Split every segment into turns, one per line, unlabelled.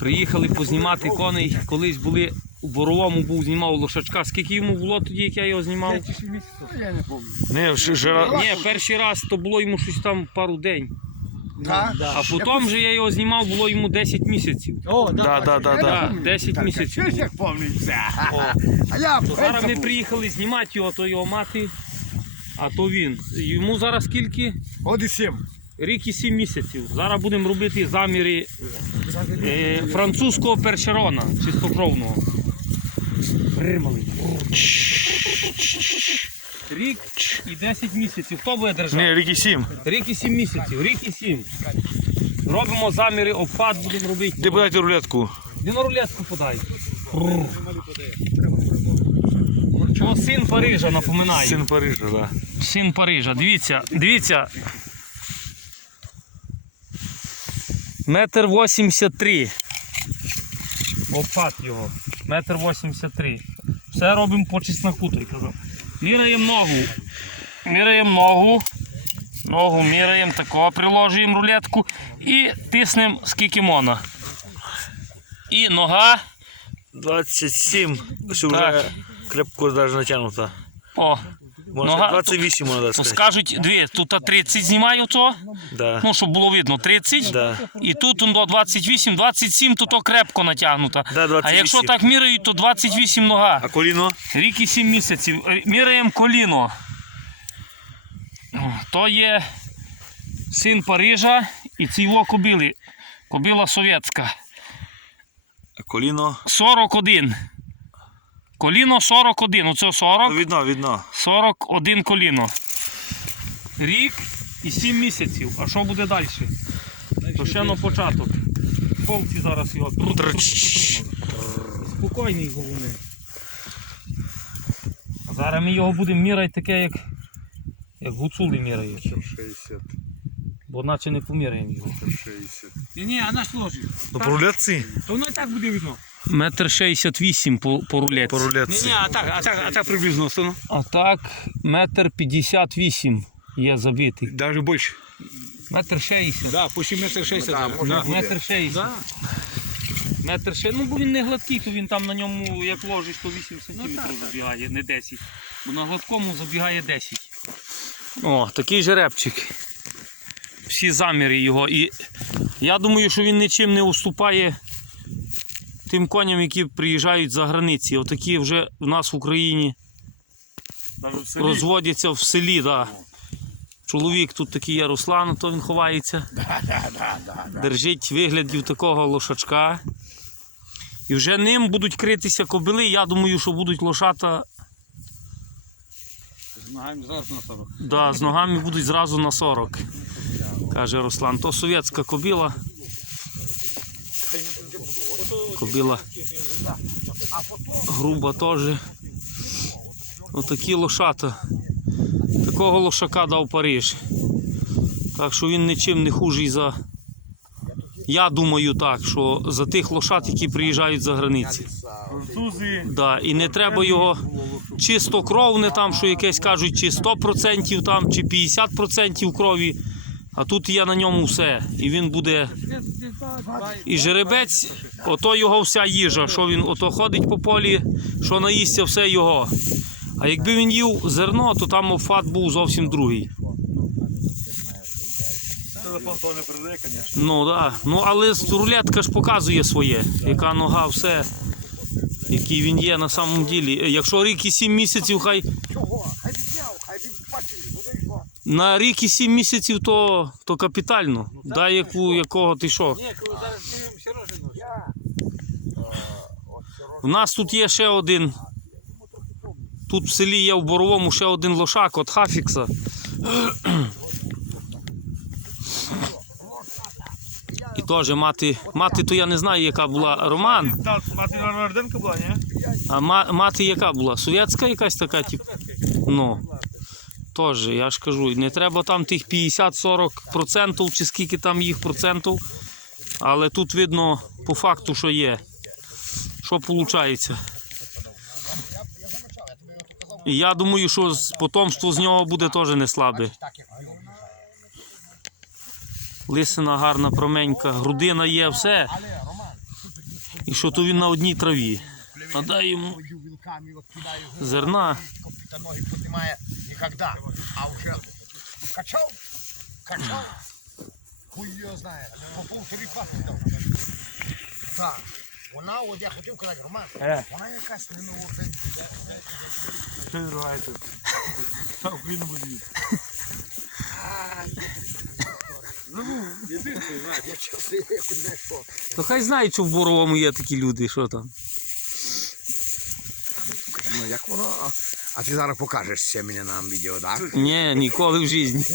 Приїхали познімати коней. Колись були у Боровому був знімав лошачка. Скільки йому було тоді, як я його знімав?
Я не пам'ятаю.
Не, ж-
Ні, перший раз то було йому щось там пару день.
Так?
А потім вже я його знімав, було йому 10 місяців.
О,
Да, да, да,
Да,
да.
10 місяців.
Як? А я
То зараз ми приїхали знімати його, то його мати, а то він. Йому зараз скільки?
От і сім.
Рік і 7 місяців. Зараз будемо робити заміри е, французького першерона, чистокровного. Римали. Рік і 10 місяців. Хто буде держати?
Ні, рік і сім.
Рік і 7 місяців, рік і 7. Робимо заміри, обхват будемо робити.
Ти подайте рулетку.
Ти на рулетку подай. О, син Парижа, напоминаю.
Син Парижа, да.
Син Парижа. Дивіться, дивіться. Метр вісімдесят три. Обхват його. Метр вісімдесят три. Все робимо по чесноку, той казав. Міряємо ногу. Міряємо ногу. Ногу міряємо тако, приложуємо рулетку і тиснемо скільки можна. І нога.
27. Ось вже крепко навіть натягнута.
О, Нога-
28 можна
то
сказати.
скажуть, дві, тут 30 знімаю то.
Да.
Ну, щоб було видно, 30.
Да.
І тут он до 28, 27 тут то крепко натягнуто.
Да,
А якщо так міряють, то 28 нога.
А коліно?
Рік і 7 місяців. Е, Міряємо коліно. То є син Парижа і ціво кобили. Кобила совєтська.
А коліно?
41. Коліно 41. Оце 40.
Ну, видно, видно.
41 коліно. Рік і 7 місяців. А що буде далі? То ще на початок. Хлопці зараз його. Спокійний головне. А зараз ми його будемо міряти таке, як, як гуцули міряють.
60,
Бо наче не поміряємо його.
60.
Ні, ні, а наш ложить.
По?
То воно і так буде видно.
Метр 68 по, по рулетці.
По
Ні,
рулетці.
ні, а так, а так, а так приблизно. Все, ну.
А так, метр 58 є забитий.
Даже більше.
Метр 60.
Да, почти метр шістдесят.
Да, може бути.
Метр 60.
Да.
Метр ще, ну бо він не гладкий, то він там на ньому, як ложиш, то 8 сантиметрів
так,
забігає, не 10. Бо на гладкому забігає 10. О, такий жеребчик. Всі заміри його. І я думаю, що він нічим не уступає тим коням, які приїжджають за границі. Отакі вже в нас в Україні розводяться в селі. Да. Чоловік тут такий є Руслан, то він ховається. Держить виглядів такого лошачка. І вже ним будуть критися кобили. Я думаю, що будуть лошата
З ногами зараз на 40.
да, з ногами будуть зразу на 40. Каже Руслан. То совєтська кобила. Кобила груба теж. Отакі лошата. Такого лошака дав Париж. Так що він нічим не хужий за. Я думаю так, що за тих лошат, які приїжджають за границі. Да, і не треба його чистокровне там, що якесь кажуть, чи 100% там, чи 50% крові. А тут є на ньому все. І він буде. І жеребець, ото його вся їжа, що він ото ходить по полі, що наїсться, все його. А якби він їв зерно, то там обфат був зовсім другий.
Телефон того не передає, звісно.
Ну да. Ну але рулетка ж показує своє, яка нога, все, який він є на самом ділі. Якщо рік і 7 місяців. Хай
відняв, хай він бачили, ну дай що.
На рік і 7 місяців, то, то капітально. Дай яку, якого ти що.
Ні, коли зараз одно.
У нас тут є ще один. Тут в селі є в Боровому ще один лошак от Хафікса. І теж мати, мати то я не знаю, яка була. Роман,
мати на була, ні?
а ма, мати яка була? Совєтська якась така, тип? Ну. Теж, я ж кажу, не треба там тих 50-40% чи скільки там їх процентів. Але тут видно по факту, що є. Що виходить. І я думаю, що потомство з нього буде теж не слабе. Лисина гарна, променька, грудина є, все. І що то він на одній траві. А дай йому зерна.
Ноги піднімає ніколи. А вже качав, качав. Хуй його знає. По полтори пасти там. Так. Вона, от я хотів казати, Роман,
Е.
вона якась не новоценка.
Що ви ругаєте? Та Україну буде їсти.
Я чесно, якось не що.
То хай знають, що в Боровому є такі люди, що там.
Ну як воно? А- А ти зараз покажеш це мені на відео, так?
Ні, ніколи в житті.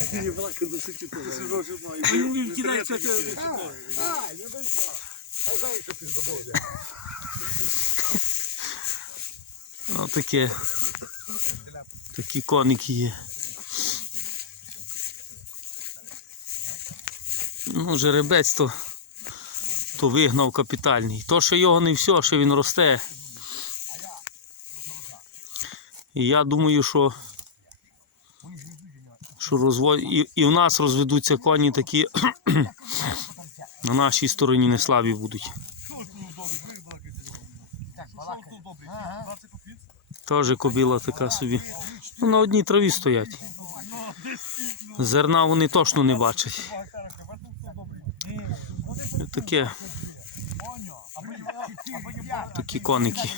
А, не вийшло. Я знаю, що ти забув.
Отаке. Такі коники є. Ну, жеребець то, то вигнав капітальний. То, що його не все, що він росте. І я думаю, що, що розво... і, і в нас розведуться коні такі на нашій стороні не слабі будуть. Теж кобіла така собі. Ну, на одній траві стоять. Зерна вони точно не бачать. Таке. Такі коники.